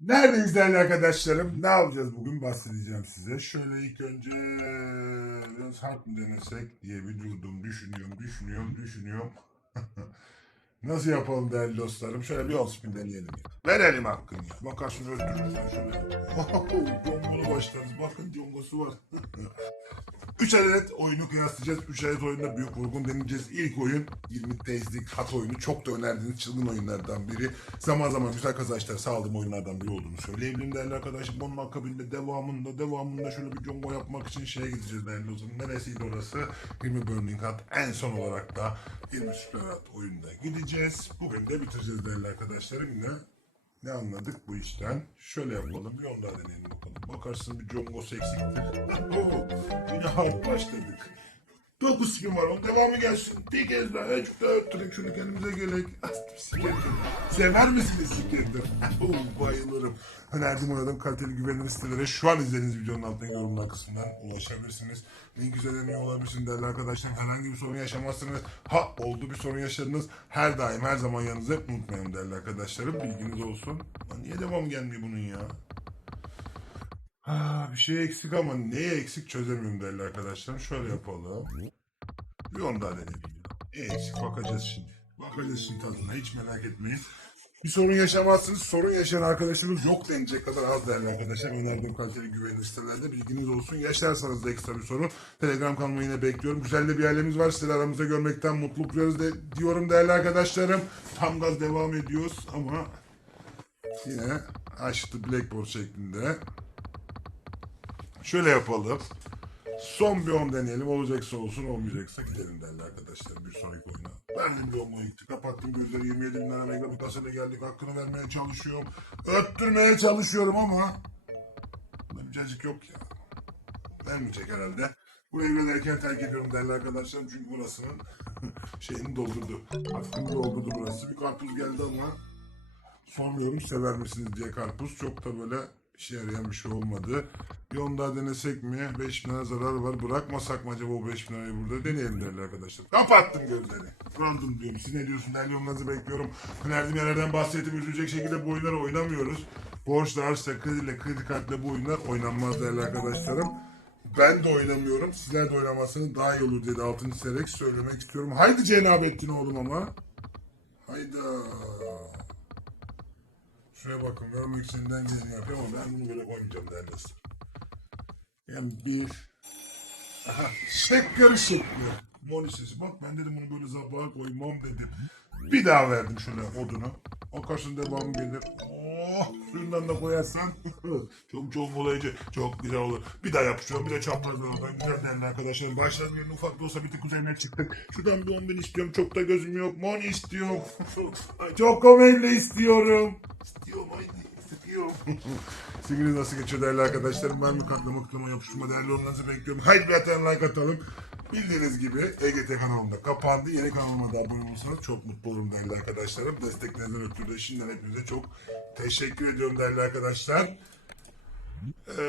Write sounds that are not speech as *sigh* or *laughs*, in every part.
Neredeyiz değerli arkadaşlarım? Ne yapacağız bugün bahsedeceğim size. Şöyle ilk önce biraz harp mı denesek diye bir durdum. Düşünüyorum, düşünüyorum, düşünüyorum. *laughs* Nasıl yapalım değerli dostlarım? Şöyle bir on spin deneyelim. ya. Verelim hakkını. ya. Bakarsın öldürürüz. sen Şöyle. *laughs* Congo'lu başlarız. Bakın Congo'su var. *laughs* 3 adet oyunu kıyaslayacağız. 3 adet oyunda büyük vurgun deneyeceğiz. İlk oyun 20 tezlik hat oyunu. Çok da önerdiğiniz çılgın oyunlardan biri. Zaman zaman güzel kazançlar sağladığım oyunlardan biri olduğunu söyleyebilirim değerli arkadaşım. Bunun akabinde devamında devamında şöyle bir congo yapmak için şeye gideceğiz değerli dostum. Neresiydi orası? 20 Burning Hat. En son olarak da 20 Super Hat oyunda gideceğiz. Bugün de bitireceğiz değerli arkadaşlarım. Yine ne anladık bu işten? Şöyle yapalım. Bir daha deneyelim bakalım. Bakarsın bir Jongos eksiktir. Oo, *laughs* Yine hard başladık. 9 spin var. Onun devamı gelsin. Bir kez daha. Üç, dört. Direkt şöyle kendimize gelek. Sikerdir. Sever misiniz sikerdir? *laughs* Oo, bayılırım. Önerdiğim oynadığım kaliteli güvenilir sitelere şu an izlediğiniz videonun altındaki yorumlar kısmından ulaşabilirsiniz. Link üzerinden olabilirsiniz değerli arkadaşlar. Herhangi bir sorun yaşamazsınız. Ha oldu bir sorun yaşadınız. Her daim her zaman yanınızda unutmayın değerli arkadaşlarım. Bilginiz olsun. Lan niye devam gelmiyor bunun ya? Bir şey eksik ama neye eksik çözemiyorum değerli arkadaşlarım. Şöyle yapalım. Bir onu daha deneyelim. Eksik bakacağız şimdi. Bakacağız şimdi tadına hiç merak etmeyin. Bir sorun yaşamazsınız. Sorun yaşayan arkadaşımız yok denecek kadar az değerli arkadaşlar. Önerdiğim kaliteli güvenilir sitelerde bilginiz olsun. Yaşarsanız da ekstra bir sorun. Telegram kanalıma yine bekliyorum. Güzel de bir ailemiz var. Sizleri aramızda görmekten mutluluk duyuyoruz de, diyorum değerli arkadaşlarım. Tam gaz devam ediyoruz ama yine açtı blackboard şeklinde. Şöyle yapalım. Son bir 10 deneyelim. Olacaksa olsun, olmayacaksa gidelim derler arkadaşlar bir sonraki oyuna. Ben bir olmaya gitti. Kapattım gözleri 27 bin lira mega kutasıyla geldik. Hakkını vermeye çalışıyorum. Öttürmeye çalışıyorum ama cacık yok ya. Vermeyecek herhalde. Burayı giderken terk ediyorum değerli arkadaşlarım. Çünkü burasının *laughs* şeyini doldurdu. Hakkını doldurdu burası. Bir karpuz geldi ama sormuyorum sever misiniz diye karpuz. Çok da böyle işe yarayan bir şey olmadı. Bir onu denesek mi? 5 bin lira zarar var. Bırakmasak mı acaba o 5 bin lirayı burada? Deneyelim değerli arkadaşlar. Kapattım gözleri. Öldüm diyorum. Siz ne diyorsunuz? Değerli yorumlarınızı bekliyorum. Önerdiğim yerlerden bahsettim. Üzülecek şekilde bu oyunları oynamıyoruz. Borçla, harçla, krediyle, kredi kartla bu oyunlar oynanmaz değerli arkadaşlarım. Ben de oynamıyorum. Sizler de oynamazsanız daha iyi olur diye de altını çizerek söylemek istiyorum. Haydi Cenabettin oğlum ama. Hayda. Şuraya bakın görmek için elinden geleni yapıyor ama ben bunu böyle koymayacağım dostlar. Yani bir... Aha, şeker şekli. Moni sesi. Bak ben dedim bunu böyle sabaha koymam dedim. Bir daha verdim şöyle odunu. O devamı gelir. Oh, da koyarsan *laughs* çok çok olayıcı. Çok güzel olur. Bir daha yapışıyorum. Bir de çaprazdan oradan. Güzel değerli arkadaşlarım. Başladım yerine ufak da olsa bir tık üzerine çıktık. Şuradan bir 10 bin istiyorum. Çok da gözüm yok. Moni istiyorum. *laughs* çok komedli istiyorum. İstiyorum haydi. İstiyorum. *laughs* Singiniz nasıl geçiyor değerli arkadaşlarım? Ben mi katlama kıtlama yapıştırma değerli olmanızı bekliyorum. Haydi bir atın like atalım. Bildiğiniz gibi EGT kanalımda kapandı. Yeni kanalıma da abone olursanız çok mutlu olurum değerli arkadaşlarım. Desteklerinizden ötürü de şimdiden hepinize çok teşekkür ediyorum değerli arkadaşlar. Ee,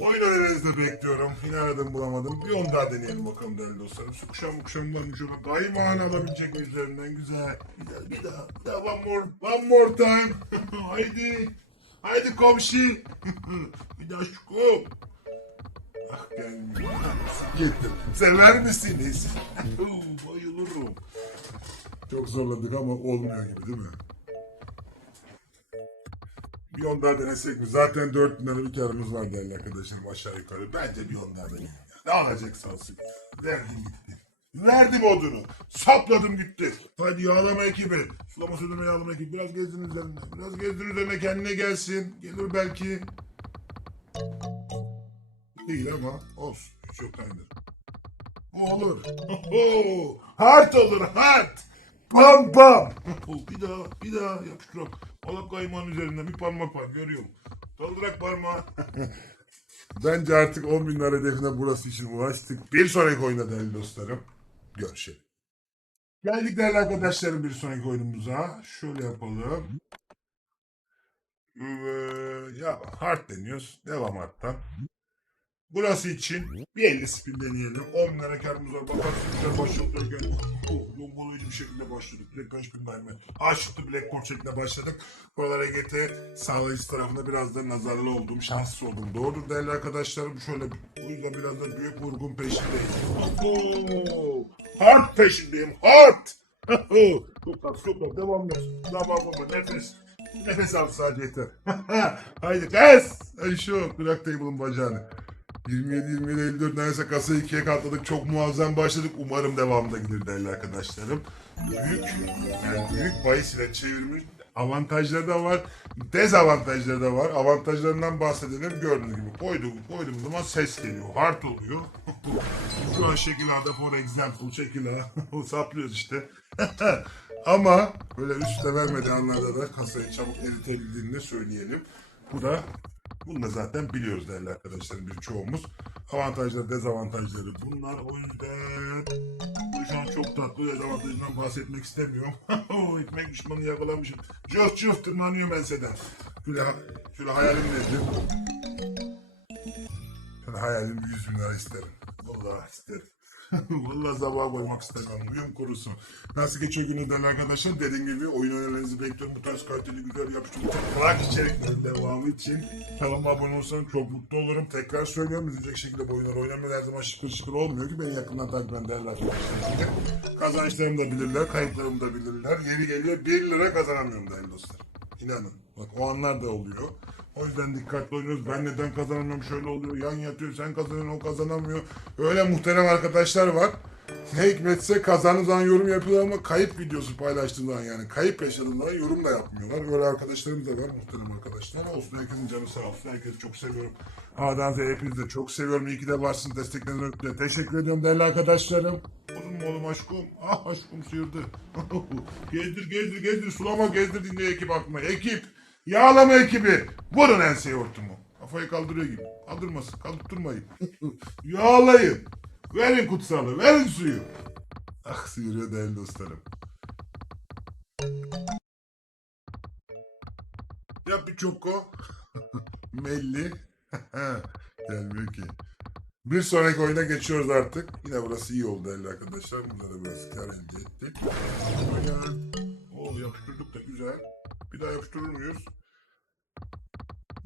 oyun önerinizi bekliyorum. Yine aradım bulamadım. Bir onu daha deneyelim bakalım değerli dostlarım. Sıkışan mukşan varmış ona. Daima alabilecek mi üzerinden güzel. Daha bir daha. Bir daha one more. One more time. *laughs* Haydi. Haydi komşu. *laughs* bir daha şukum. Ah gelmiyor. Gittim. Sever misiniz? *laughs* Bayılırım. Çok zorladık ama olmuyor gibi değil mi? Bir on daha denesek mi? Zaten 4 bin bir karımız var değerli arkadaşlarım aşağı yukarı. Bence bir on daha deneyelim. Ne olacaksa olsun. Verdim gitti. Verdim odunu. Sapladım gitti. Hadi yağlama ekibi. Sulama sözüme yağlama ekibi. Biraz gezdin üzerine. Biraz gezdin üzerine kendine gelsin. Gelir belki. Değil ama olsun. Aynıdır. Bu olur. Oho! Hard olur hard. Bam bam. bir daha bir daha yapıştır. Alak kaymağın üzerinden bir parmak var görüyorum. Doldurak parmağı. *laughs* Bence artık 10 bin hedefine burası için ulaştık. Bir sonraki oyunda değerli dostlarım. Görüşelim. Geldik değerli arkadaşlarım bir sonraki oyunumuza. Şöyle yapalım. Ee, ya hard deniyoruz. Devam hard'tan. Burası için bir 50 spin deneyelim. 10 bin lira karımız var. Bakarsın güzel başladık. Oh, Longolayıcı bir şekilde başladık. Black Punch bin daimi. Aşıklı Black Core şeklinde başladık. Buralara GT sağlayıcı tarafında biraz da nazarlı olduğum, şanssız olduğum doğrudur değerli arkadaşlarım. Şöyle o yüzden biraz da büyük vurgun peşindeyim. Oh, hard peşindeyim. Hard. çok az devam et. Devam et. Nefes. Nefes al sadece yeter. *laughs* Haydi kes. Ay şu bırak table'ın bacağını. 27 27 54 neredeyse kasayı ikiye katladık. Çok muazzam başladık. Umarım devamında gider değerli arkadaşlarım. Büyük, yani büyük bahis ile çevirmiş. Avantajları da var, dezavantajları da var. Avantajlarından bahsedelim. Gördüğünüz gibi koydum, koyduğum zaman ses geliyor. Hard oluyor. *laughs* Şu an şekil A'da for example şekil. *laughs* Saplıyoruz işte. *laughs* Ama böyle üstte vermediği anlarda da kasayı çabuk eritebildiğini söyleyelim. Bu da bunu da zaten biliyoruz değerli arkadaşlarım birçoğumuz. Avantajları, dezavantajları bunlar. O yüzden şu an çok tatlı dezavantajından bahsetmek istemiyorum. *laughs* Ekmek düşmanı yakalamışım. Cıf cıf tırmanıyorum enseden. Şöyle, şöyle hayalim nedir? Şöyle hayalim 100 bin lira isterim. Vallahi isterim. *laughs* Vallahi sabah koymak istemem. Uyum kurusun. Nasıl geçiyor günü değerli arkadaşlar? Dediğim gibi oyun oynamanızı bekliyorum. Bu tarz kaliteli güzel yapıştırıcı plak içeriklerin devamı için kanalıma abone olursanız çok mutlu olurum. Tekrar söylüyorum. Üzülecek şekilde bu oyunları oynamıyor. Her zaman şıkır şıkır olmuyor ki. Beni yakından takip eden değerli arkadaşlar. Kazançlarımı da bilirler. Kayıplarımı da bilirler. Yeri geliyor 1 lira kazanamıyorum değerli dostlar. İnanın. Bak o anlar da oluyor. O yüzden dikkatli oynuyoruz. Ben neden kazanamıyorum şöyle oluyor. Yan yatıyor sen kazanıyorsun o kazanamıyor. Öyle muhterem arkadaşlar var. Ne hikmetse kazandığı zaman yorum yapıyorlar ama kayıp videosu paylaştığım zaman yani kayıp yaşadığım zaman yorum da yapmıyorlar. Öyle arkadaşlarımız da var muhterem arkadaşlar. Olsun herkesin canı sağ olsun. Herkesi çok seviyorum. A'dan Z'ye hepinizi de çok seviyorum. İyi ki de varsınız. Destekleriniz ötürü. Teşekkür ediyorum değerli arkadaşlarım. Oğlum oğlum aşkım? Ah aşkım sıyırdı. *laughs* gezdir gezdir gezdir. Sulama gezdir dinle ekip aklıma. Ekip. Yağlama ekibi. Vurun enseye hortumu. Kafayı kaldırıyor gibi. Kaldırmasın. Kaldırtmayın. *laughs* Yağlayın. Verin kutsalı. Verin suyu. Ah sıyırıyor değerli dostlarım. Yap bir çoko. *laughs* Melli. *laughs* Gelmiyor ki. Bir sonraki oyuna geçiyoruz artık. Yine burası iyi oldu değerli arkadaşlar. Burada da biraz kar elde ettik. Oo yapıştırdık da güzel. Bir daha yapıştırır muyuz?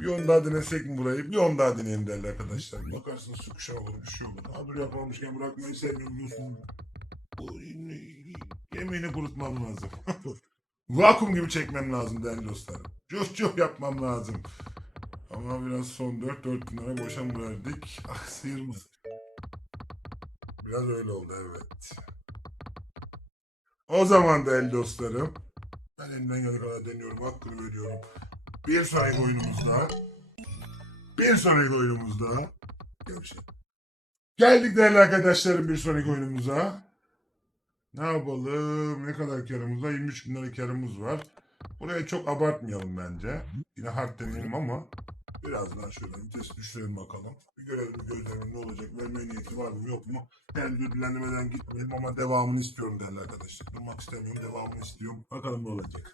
Bir on daha denesek mi burayı? Bir on daha deneyelim değerli arkadaşlar. Bakarsınız sıkışa olur bir şey olur. Habur yapmamışken bırakmayı sevmiyorum diyorsun. Yemeğini kurutmam lazım. *laughs* Vakum gibi çekmem lazım değerli dostlarım. Cuf cuf yapmam lazım. Ama biraz son 4 4 bin lira boşa mı verdik? Ah sıyırmadı. Biraz öyle oldu evet. O zaman değerli dostlarım. Ben elimden kadar deniyorum. Hakkını veriyorum. Bir sonraki oyunumuzda. Bir sonraki oyunumuzda. Görüşelim. Geldik değerli arkadaşlarım bir sonraki oyunumuza. Ne yapalım? Ne kadar karımız var? 23 bin lira karımız var. Buraya çok abartmayalım bence. Yine hard deneyelim ama biraz daha şöyle vites düşürelim bakalım. Bir görelim bir gözlerim ne olacak. Verme niyeti var mı yok mu? Ben ödüllendirmeden gitmeyelim ama devamını istiyorum değerli arkadaşlar. Durmak istemiyorum devamını istiyorum. Bakalım ne olacak.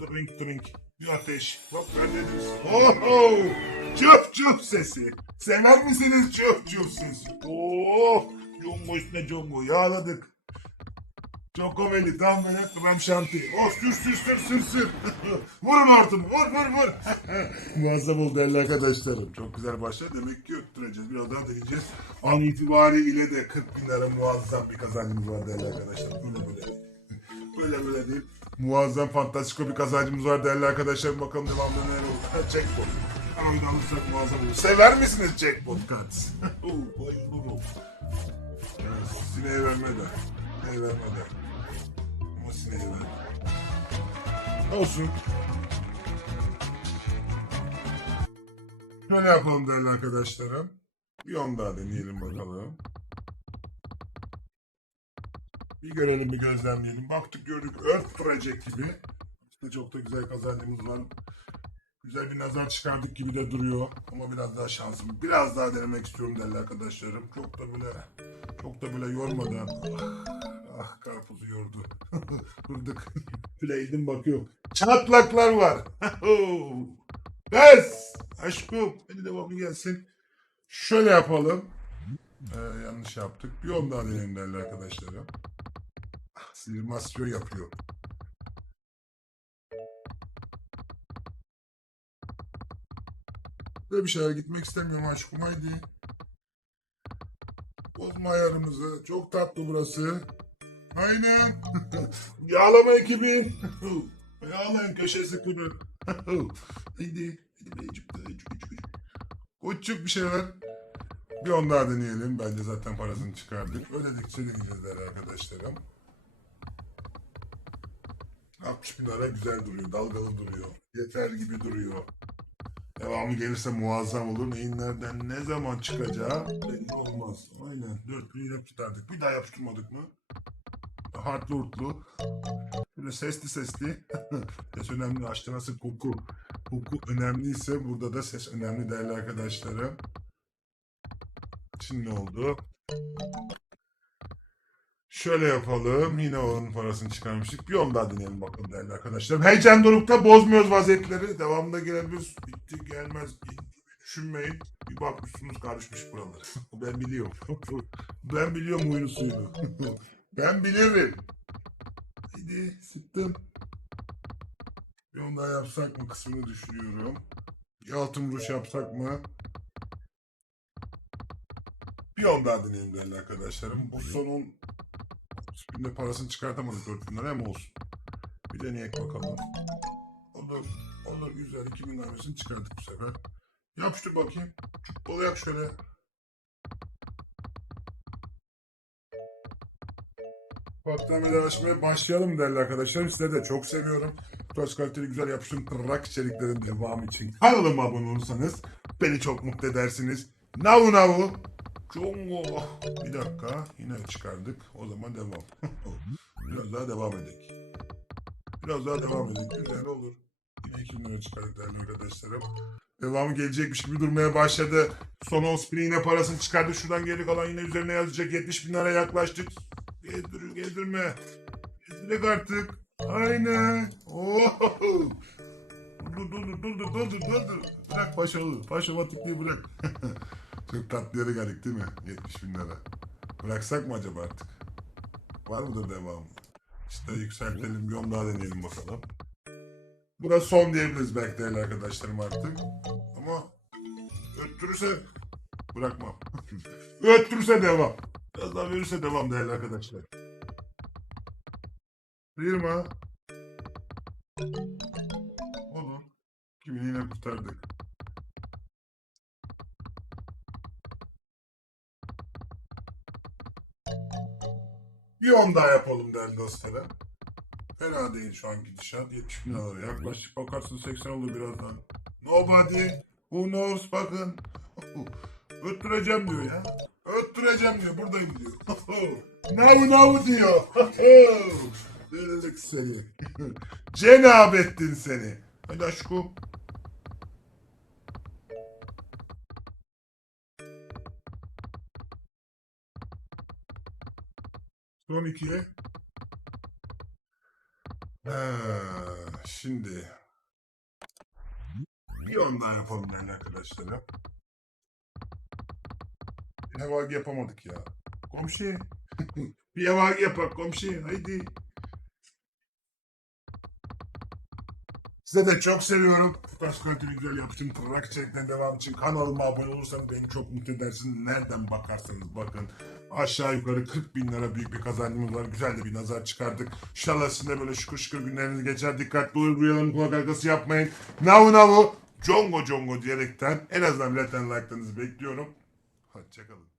Drink drink. Bir ateş. Bak verdiniz. Oh oh. Çöp çöp sesi. Sever misiniz çöp çöp sesi? Oh. Jumbo üstüne jumbo. Yağladık. Çok komedi tam böyle krem şanti. Oh sür sür sür sür *laughs* sür. Vurun hortumu vur vur vur. *laughs* Muazzam oldu değerli arkadaşlarım. Çok güzel başladı. Demek ki öttüreceğiz. Biraz daha deneyeceğiz. An itibariyle de 40 bin lira muazzam bir kazancımız var değerli arkadaşlar. Böyle böyle. *laughs* Böyle böyle değil. Muazzam fantastiko bir kazancımız var değerli arkadaşlar. Bakalım devamlı neler. Ha, jackpot. Ama alırsak muazzam olur. Sever misiniz cards? Oo, Bayılırım. Evet, Sineğe verme sineğe ver. Olsun. Şöyle yapalım değerli arkadaşlarım. Bir on daha deneyelim bakalım. Bir görelim bir gözlemleyelim. Baktık gördük Project gibi. İşte çok da güzel kazancımız var. Güzel bir nazar çıkardık gibi de duruyor. Ama biraz daha şansım. Biraz daha denemek istiyorum değerli arkadaşlarım. Çok da böyle çok da böyle yormadan. Ah, karpuzu yordu. *laughs* Durduk. Böyle eğdim bakıyorum. Çatlaklar var. *laughs* Bez. Aşkım. Hadi devamı gelsin. Şöyle yapalım. Ee, yanlış yaptık. Bir on daha deneyelim değerli arkadaşlarım. Ah, Silmasyon yapıyor. Böyle bir şeyler gitmek istemiyorum aşkım haydi. Bozma ayarımızı. Çok tatlı burası. Aynen. *laughs* Yağlama ekibi. Yağlayın köşesi kuru. haydi. Hadi beycik cuk, cuk. Uçuk bir şeyler. Bir on daha deneyelim. Bence zaten parasını çıkardık. Ödedikçe deneyeceğiz arkadaşlarım. 60 bin lira güzel duruyor. Dalgalı duruyor. Yeter gibi duruyor. Devamı gelirse muazzam olur. Neyin nereden ne zaman çıkacağı belli olmaz. Aynen. Dörtlüyü hep tutardık. Bir daha yapıştırmadık mı? Hartlı urtlu. Böyle sesli sesli. *laughs* ses önemli. Açtı nasıl koku. Koku önemliyse burada da ses önemli değerli arkadaşlarım. Şimdi ne oldu? Şöyle yapalım. Yine onun parasını çıkarmıştık. Bir on daha deneyelim bakalım değerli arkadaşlar. Heyecan dorukta bozmuyoruz vaziyetleri. Devamında gelebilir. Bitti gelmez. Düşünmeyin. Bir bakmışsınız karışmış buralar. *laughs* ben biliyorum. *laughs* ben biliyorum huyunu suyunu. Ben bilirim. Haydi sıktım. Bir on daha yapsak mı kısmını düşünüyorum. Bir altın vuruş yapsak mı? Bir on daha deneyelim değerli arkadaşlarım. Bu sonun Şimdi parasını çıkartamadık 4 bin lira ama olsun. Bir deneyek bakalım. Olur. Olur güzel. 2000 liramızını çıkardık bu sefer. Yapıştır bakayım. Dolu yap şöyle. Patlamaya açmaya başlayalım değerli arkadaşlar. Sizleri de çok seviyorum. Tarz kaliteli güzel yapıştırın tırnak içeriklerin devamı için kanalıma abone olursanız beni çok mutlu edersiniz. Navu navu. Congo. Bir dakika. Yine çıkardık. O zaman devam. *laughs* Biraz daha devam edelim. Biraz daha devam edelim. Güzel olur. Yine 2 lira çıkardık değerli arkadaşlarım. Devamı gelecekmiş gibi durmaya başladı. Son 10 spin yine parasını çıkardı. Şuradan geri kalan yine üzerine yazacak. 70 bin lira yaklaştık. Gezdirme. Gezdirek artık. Aynen. Oh. Dur dur dur dur dur dur dur dur. Bırak paşalı. Paşama tıklayı bırak. *laughs* Çok tatlı yere geldik değil mi? 70 bin lira. Bıraksak mı acaba artık? Var mıdır devamı? İşte yükseltelim bir on daha deneyelim bakalım. Burası son diyebiliriz belki değerli arkadaşlarım artık. Ama öttürürse bırakmam. *laughs* öttürürse devam. Biraz daha verirse devam değerli arkadaşlar. Kıyırma. Olur. Kimini yine kurtardık. Bir on daha yapalım değerli dostlarım. Fena değil şu an gidişat. 70 bin lira yaklaşık. Bakarsın 80 olur birazdan. Nobody who knows bakın. *laughs* Öttüreceğim diyor ya. Öttüreceğim diyor. Buradayım diyor. *laughs* Nav nav diyor. *laughs* Delilik seni. *laughs* Cenabettin seni. Hadi aşkım. Son ikiye. Ha, şimdi bir on daha yapalım yani arkadaşlar. Evagi yapamadık ya. Komşu. *laughs* bir evagi yapak komşu. Haydi. Size de çok seviyorum. Bu tarz kaliteli güzel yapıştım. Tırnak içeriklerine devam için kanalıma abone olursanız beni çok mutlu edersiniz. Nereden bakarsanız bakın. Aşağı yukarı 40 bin lira büyük bir kazancımız var. Güzel de bir nazar çıkardık. İnşallah sizin de böyle şıkır şıkır günleriniz geçer. Dikkatli olun. Rüyaların kulak arkası yapmayın. Navu navu. Congo congo diyerekten en azından milletten like'larınızı bekliyorum. Hoşçakalın.